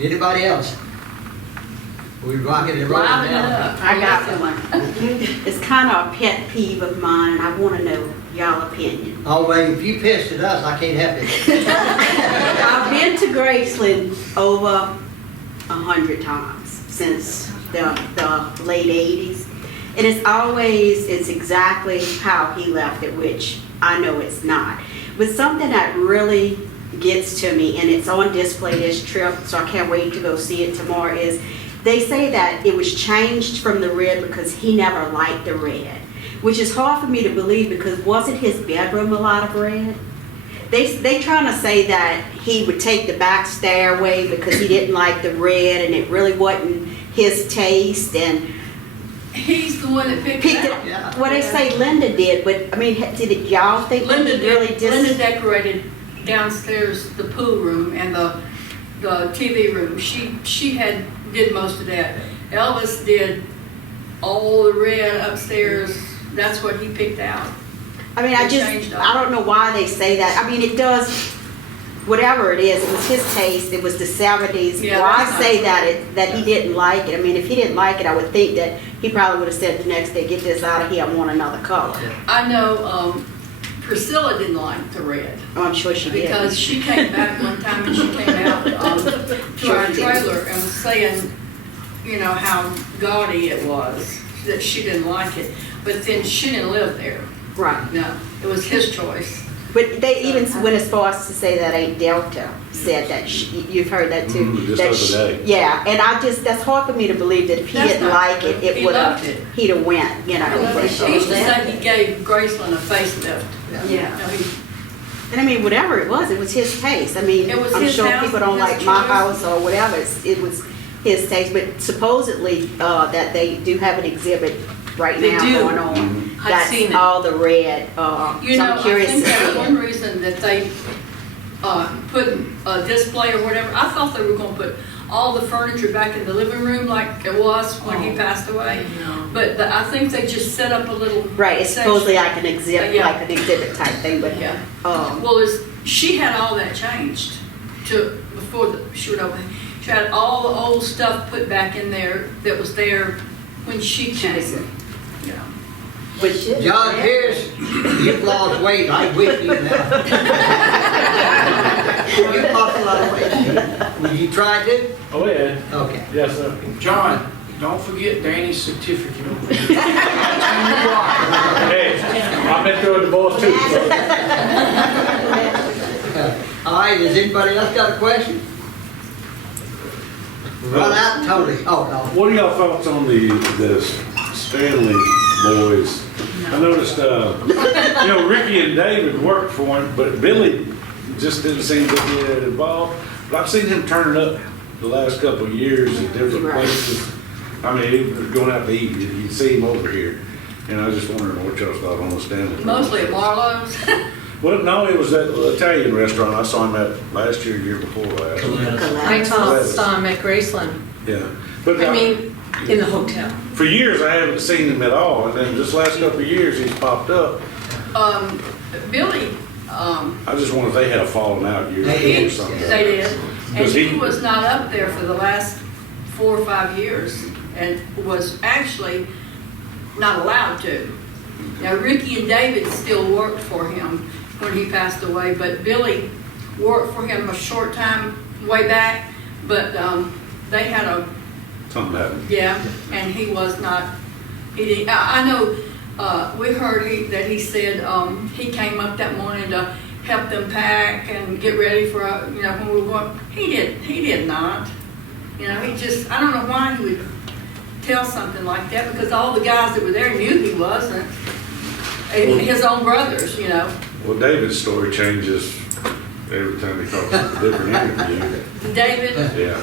Anybody else? We rocking and rolling Liven it now. up. I got one. It's kind of a pet peeve of mine, and I want to know y'all opinion. Oh, well, if you pissed at us, I can't help it. I've been to Graceland over 100 times since the late 80s. And it's exactly how he left it, which I know it's not. But something that really gets to me, and it's on display this trip, so I can't wait to go see it tomorrow, is they say that it was changed from the red because he never liked the red, which is hard for me to believe because wasn't his bedroom a lot of red? They trying to say that he would take the back stairway because he didn't like the red and it really wasn't his taste, and He's the one that picked picked it it. out. Yeah. Well, they say Linda did, but I mean, did y'all think Linda he really did, just? Linda decorated downstairs the pool room and the TV room. She did most of that. Elvis did all the red upstairs. That's what he picked out. I mean, They changed all. I don't know why they say that. I mean, it does, whatever it is, it was his taste, it was the 70s. Yeah, Why that's not say true. that he didn't like it? I mean, if he didn't like it, I would think that he probably would have said the next day, get this out of here, I want another color. I know Priscilla didn't like the red Oh, I'm sure she did. because she came back one time and she came out to Sure our did. trailer and was saying, you know, how gaudy it was, that she didn't like it. But then she didn't live there. Right. No, it was his choice. But they even went as far as to say that Aunt Delta said that, you've heard that too. Just that the other day. Yeah, and that's hard for me to believe that if he That's didn't not like true. it, He would loved have, it. he'd have went, you know. She used to say he gave Graceland a facelift. Yeah. No, he- And I mean, whatever it was his taste. I mean, It was I'm his sure house, people don't his like my choice. house or whatever, it was his taste, but supposedly, that they do have an exhibit right They now do. going on. I've seen That's it. all the red, You so know, I'm I curious think to that's see one it. reason that they put a display or whatever. I thought they were gonna put all the furniture back in the living room like it was when he passed away. But I think they just set up a little. Right, it's section. supposedly like an exhibit, Yeah. like an exhibit type thing, but, Yeah. um, Well, she had all that changed before she would open. She had all the old stuff put back in there that was there when she came. You know. but John Pierce, you've lost weight, I'm with you now. You've lost a lot of weight. Will you try to? Oh, yeah. Okay. Yes, sir. John, don't forget Danny's certificate over there. Hey, I've been through the boys too. So. All right, has anybody else got a question? Run out totally. Oh, no. What are y'all thoughts on the Stanley boys? I noticed, Ricky and David worked for him, but Billy just didn't seem to get involved. But I've seen him turning up the last couple of years at different Right. places. I mean, he was going out to eat, you'd see him over here. And I was just wondering what y'all's thought on the Stanley. Mostly at Marlowe's. Well, no, it was that Italian restaurant I saw him at last year, year before last. I saw him at Graceland. Yeah. But I mean, in the hotel. for years, I haven't seen him at all, and then this last couple of years, he's popped up. Billy, I just wonder if they had a falling out year They before or did. something. they did. And Because he was not up there for the last 4 or 5 years and was actually not allowed to. Now, Ricky and David still worked for him when he passed away, but Billy worked for him a short time way back, but they had Something happened. yeah, and he was not, he didn't, I know, we heard that he said, he came up that morning to help them pack and get ready for, when we were going, he did not. You know, he just, I don't know why he would tell something like that, because all the guys that were there knew he wasn't. His own brothers, Well, David's story changes every time he talks a different interview. David, Yeah,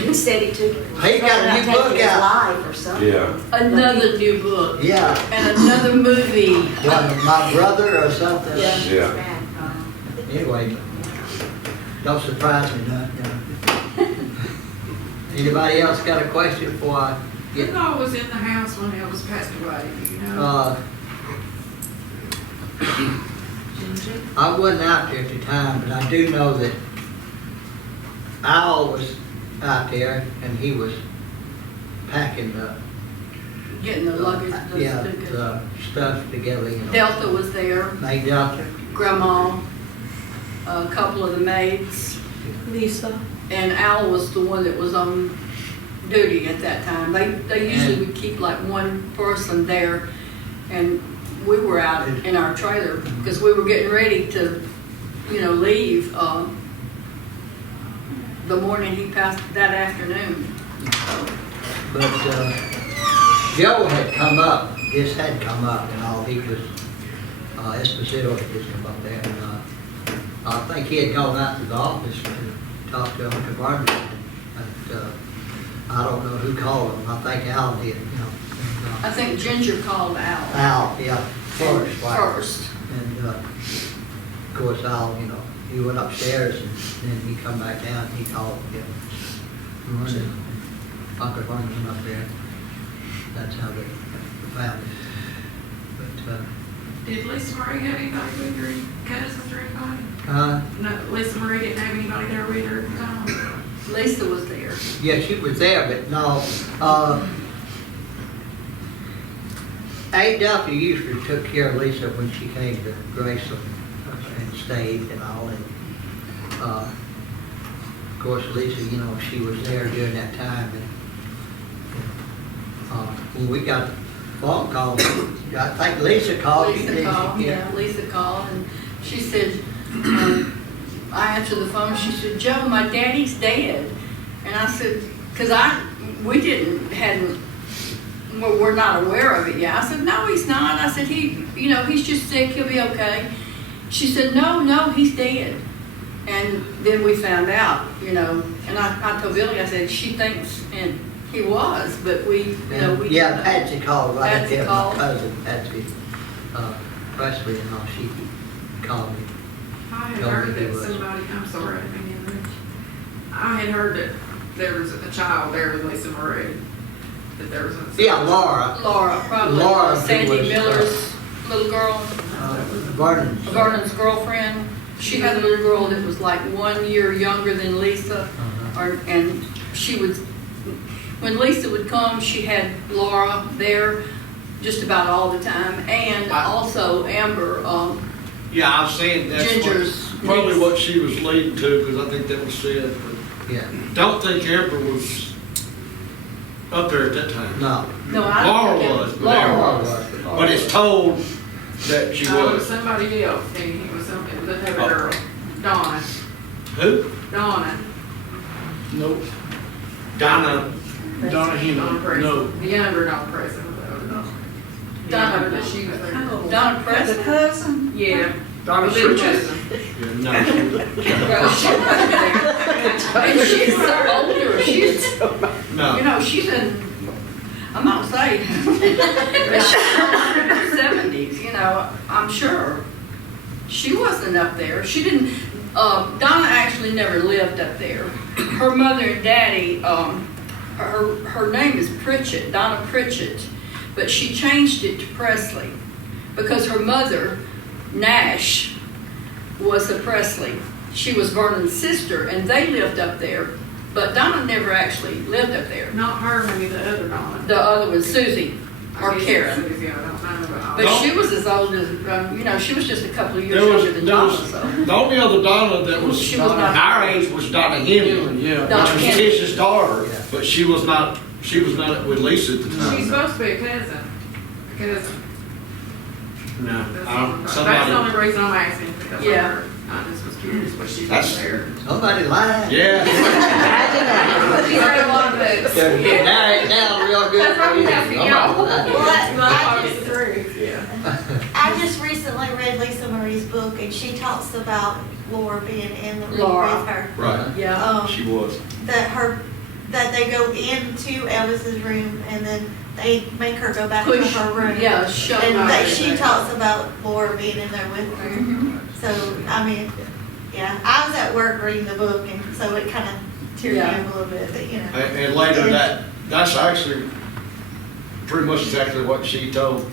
he said he took. He got a new book out. Live or something. yeah. another new book Yeah, and another movie. what, my brother or something? Yeah. Yeah. Anyway, don't surprise me none. Anybody else got a question before I get, Who all was in the house when Elvis passed away, do you know? I wasn't out there at the time, but I do know that Al was out there, and he was packing the, Getting the luggage, yeah, the the stuff together, you know. Delta was there, Made Delta. Grandma, a couple of the maids, Lisa. and Al was the one that was on duty at that time. They usually would keep like one person there, and we were out in our trailer because we were getting ready to, leave the morning he passed that afternoon. But Joe had come up, this had come up and all, he was, Esposito had just come up there, and I think he had gone out to the office to talk to Uncle Barney, but I don't know who called him, I think Al did, I think Ginger called Al. Al, yeah, first. Like, First. and, of course, Al, he went upstairs and then he come back down and he called, Uncle Barney went up there. That's how they found it. But, Did Lisa Marie have anybody with her, any cousins or anybody? uh, No, Lisa Marie didn't have anybody there with her at the time? Lisa was there. yeah, she was there, but no, A. Duffy usually took care of Lisa when she came to Graceland and stayed and all, and, of course, Lisa, she was there during that time, and, when we got the phone call, I think Lisa called. Lisa called, Lisa called, and she said, I answered the phone, she said, Joe, my daddy's dead. And I said, because we're not aware of it yet. I said, no, he's not. I said, he's just sick, he'll be okay. She said, no, he's dead. And then we found out, and I told Billy, I said, she thinks, and he was, but we Yeah, Patsy called right Patsy there, my called. cousin, Patsy, Presley and all, she called me. I had Tell me heard who that was. somebody, I'm sorry, I didn't mean to interrupt. I had heard that there was a child there with Lisa Marie, that there was a. Yeah, Laura, Laura, probably Laura, who Sandy was, Miller's little girl, Vernon's girlfriend. She had a little girl that was like 1 year younger than Lisa, and she would, when Lisa would come, she had Laura there just about all the time, and also Amber, Yeah, I've seen that's Ginger's probably niece. what she was leading to, because I think that was said, but yeah, don't think Amber was up there at that time. no, No, I Laura don't think was, it- but Amber Laura was. But it's told that she Oh, it was was. somebody else, and it was another girl, Donna, Who? Donna. Nope. Donna. Donna Donna Henry, Preston. no. The younger Donna Preston, the other Donna. Donna. That she was there. Donna Preston. The cousin? Yeah. Donna Little Switches. cousin. No. And she's so older, she's, No. she's in, I'm not saying, she's in her 70s, I'm sure. She wasn't up there. She didn't, Donna actually never lived up there. Her mother and daddy, her name is Pritchett, Donna Pritchett, but she changed it to Presley because her mother, Nash, was a Presley. She was Vernon's sister, and they lived up there, but Donna never actually lived up there. Not her, maybe the other Donna. The other was Susie or I guess Karen. it's Susie, I don't know about. But she was as old as, she was just a couple of years There was, younger than there Donna, was, so. the only other Donna that was She was not- our age was Donna Henry, Yeah. Donna which was Henry. Tish's daughter, Yeah. but she was not with Lisa at the She's time. supposed to be a cousin. A cousin. No, That's the somebody, only reason I'm asking, because Yeah. I just was curious what she That's- was there. somebody lied. yeah. She's read a lot of books. Now real good. That's why we have to go. I It's the truth, yeah. I just recently read Lisa Marie's book, and she talks about Laura being in the room Laura. with her. Right, Yeah. she was. That they go into Elvis's room, and then they make her go back to Push, her room. yeah, show And her that she everything. talks about Laura being in there with her. Mhm. So, I mean, yeah, I was at work reading the book, and so it kind of teared me Yeah. up a little bit, but And later that's actually pretty much exactly what she told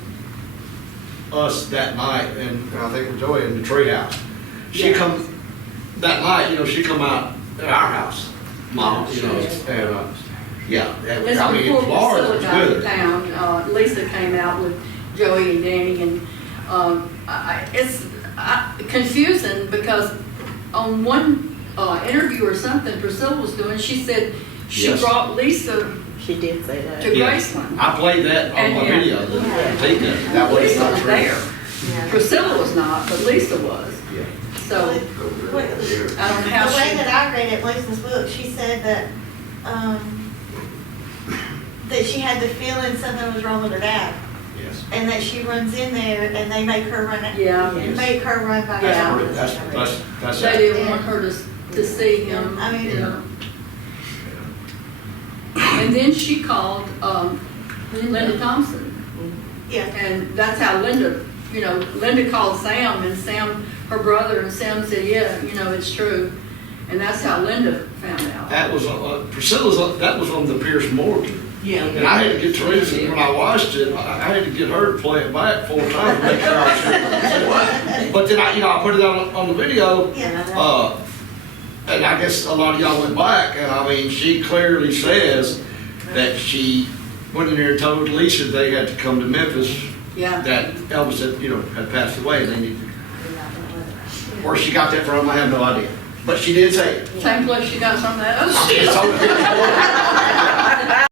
us that night, and I think with Joey in the treehouse. She Yeah. come, that night, she come out at our house, mom, you know, and, yeah, This I mean, before Florida Priscilla was got in good. town, Lisa came out with Joey and Danny, and it's confusing because on one interview or something Priscilla was doing, she said she Yes. brought Lisa She did say that. to Yeah. Graceland. I played that on my And, video, yeah. that was Lisa not was true. there. Priscilla was not, but Lisa was. Yeah. So, What- I don't know how The way she, that I read it, Lisa's book, she said that, that she had the feeling something was wrong with her dad. Yes. And that she runs in there and they make her run it. yeah, Make her run by Yeah. herself. That's they didn't want her to see him, I mean, you know. And then she called, Linda Thompson. Yeah. And that's how Linda, you know, Linda called Sam, and Sam, her brother, and Sam said, yeah, you know, it's true. And that's how Linda found out. That was, that was on the Pierce Morgan. Yeah. And I had to get Teresa, when I watched it, I had to get her to play it back 4 times to make sure I was sure. But then I put it on the video, Yeah. and I guess a lot of y'all went back, and I mean, she clearly says that she went in there and told Lisa they had to come to Memphis, Yeah. that Elvis had passed away, and they needed. Where she got that from, I have no idea. But she did say it. Same place she got some of that other It's shit. on the Pierce Morgan.